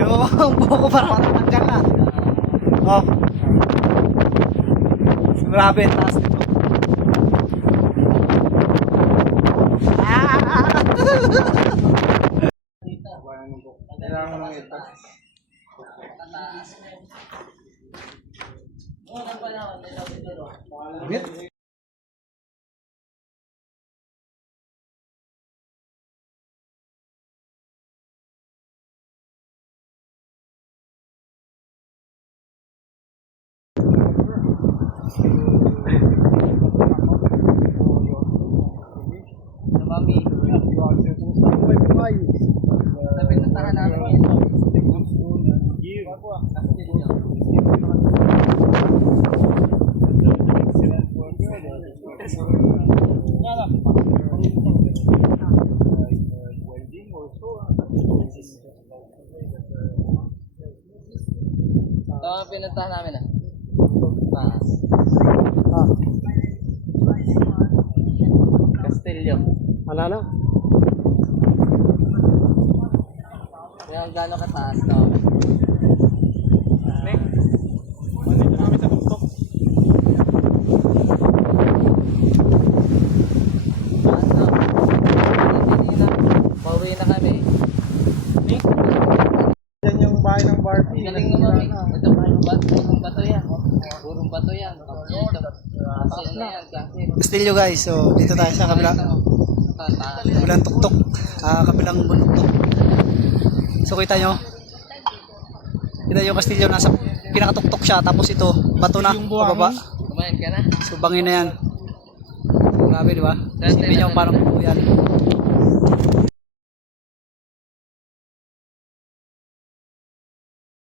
Lumabas ang buho ko para matatanggal na. Oh. Grabe, taas nito. Mami, sabi na tahan namin ito. Ito ang pinuntahan namin ah. Taas. Castillo. Ano na? Kaya gano'n kataas no? Dito namin sa tuktok. Taas no? Pauwi na kami. Yan yung bahay ng Barbie. Galing naman eh. Ito purong bato yan. Purong bato yan. Kasi na yan. Castillo guys, so dito tayo sa kabilang tuktok. Kabilang bundok. So kita nyo yung Castillo, nasa pinakatuktok siya, tapos ito bato na pababa. Kumain ka na? So bangin na yan. Grabe, di ba? Isipin nyo parang buo yan.